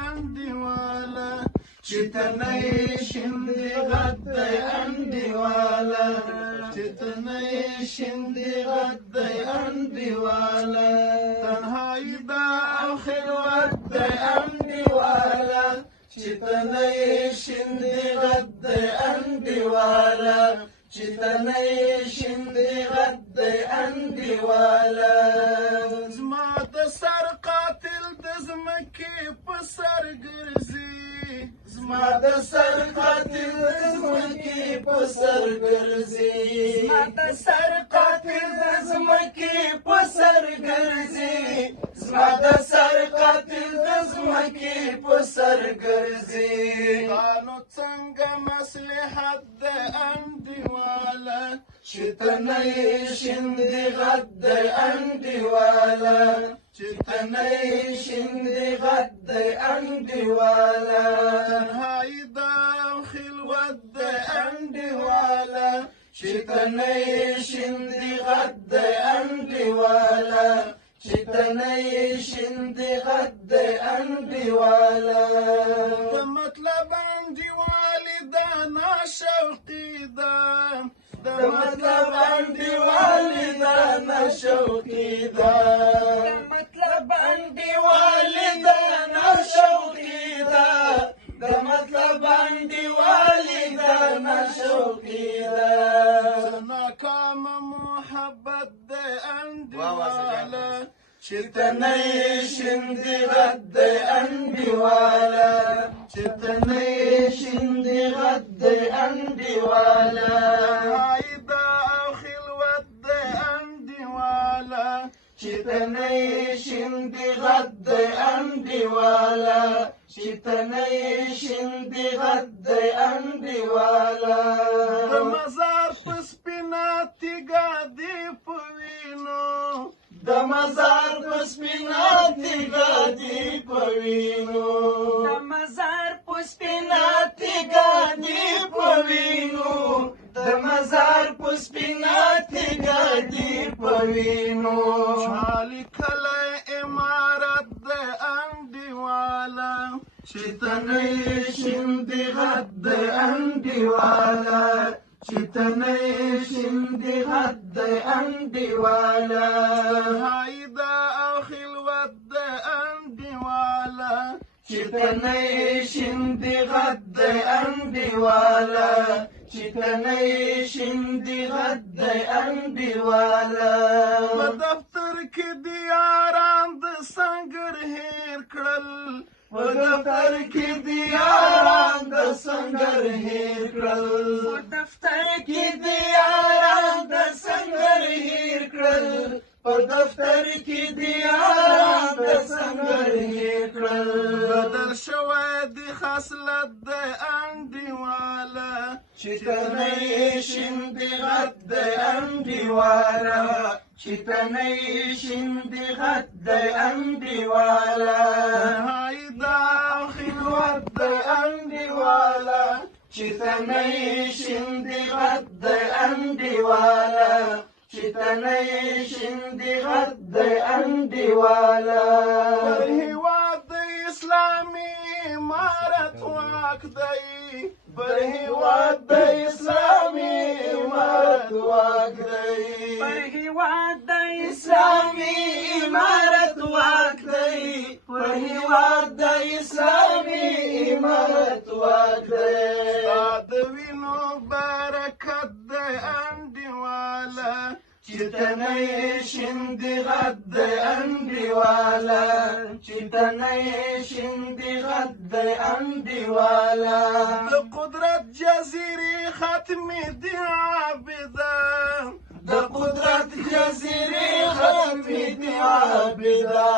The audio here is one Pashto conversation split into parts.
انډیواله چې ته نه یې شیندې غد دی انډیواله چې ته نه یې شیندې غد دی انډیواله تنهایي ده او خلوت دی انډیواله چې ته نه یې شیندې غد دی انډیواله چې ته نه یې شیندې غد دی انډیواله زما د سر قاتل د ځمکې په سر ګرځي زما د سر قاتل د ځمکې په سر ګرځي زما د سر قاتل د ځمکې په سر ګرځي زما د سر قاتل د ځمکې په سر ګرځي قانون څنګه مصلحت د انډیواله چې ته نه یې شیندې غد دی انډیواله چې ته نه یې شیندې غد دی انډیواله تنهایي ده او خلوت دی انډیواله چې ته نه یې شیندې غد دی انډیواله چې ته نه یې شیندې غد دی انډیواله د مطلب انډیوالي ده ناشوقي ده د مطلب انډیوالي ده ناشوقي ده د مطلب انډیوالي ده ناشوقي ده د مطلب انډیوالي ده ناشوقي ده ناکامه محبت ده انډیواله چې ته نه یې شیندې غد دی انډیواله چې ته نه یې شیندې غد دی انډیواله تنهایي ده او خلوت دی انډیواله چې ته نه یې شیندې غد دی انډیواله چې ته نه یې شیندې غد دی انډیواله د مزار په سپینه تیږه دې په وینو د مزار په سپینه تیږه دې په وینو د مزار په سپینه تیږه دې په وینو د مزار په سپینه تیږه دې په وینو چا لیکلی عمارت د انډیواله چې ته نه یې شیندې غد دی انډیواله چې ته نه یې شیندې غد دی انډیواله تنهایي ده او خلوت دی انډیواله چې ته نه یې شیندې غد دی انډیواله چې ته نه یې شیندې غد دی انډیواله په دفتر کې دې یاران د سنګر هېر کړل په دفتر کې دې یاران د سنګر هېر کړل په دفتر کې دې یاران د سنګر هېر کړل په دفتر کې دې یاران د سنګر هېر کړل بدل شوی د خصلت د انډیواله چې ته نه یې شیندې غد دی انډیواله چې ته نه یې شیندې غد دی انډیواله تنهایي ده او خلوت دی انډیواله چې ته نه یې شیندې غد دی انډیواله چې ته نه یې شیندې غد دی انډیواله پر هېواد د اسلامي امارت واک دی پر هېواد د اسلامي امارت واک دی پر هېواد د اسلامي امارت واک دی پر هېواد د اسلامي امارت واک دی ستا د وینو برکت دی انډیواله چې ته نه یې شیندې غد دی انډیواله چې ته نه یې شیندې غد دی انډیواله د قدرت جزیرې ختمېدې عابده د قدرت جزیرې ختمېدې عابده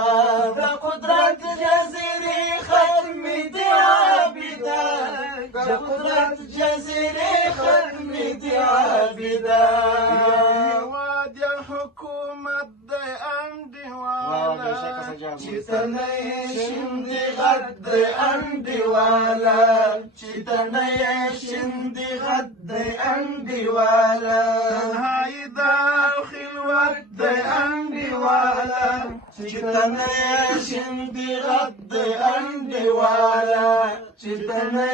د قدرت جزیرې ختمېدې عابده د قدرت جزیرې ختمېدې عابده حکومت د انډیواله چې ته نه یې شیندې غد دی انډیواله چې ته نه یې شیندې غد دی انډیواله تنهایي ده او خلوت دی انډیواله چې ته نه یې شیندې غد دی انډیواله چې ته نه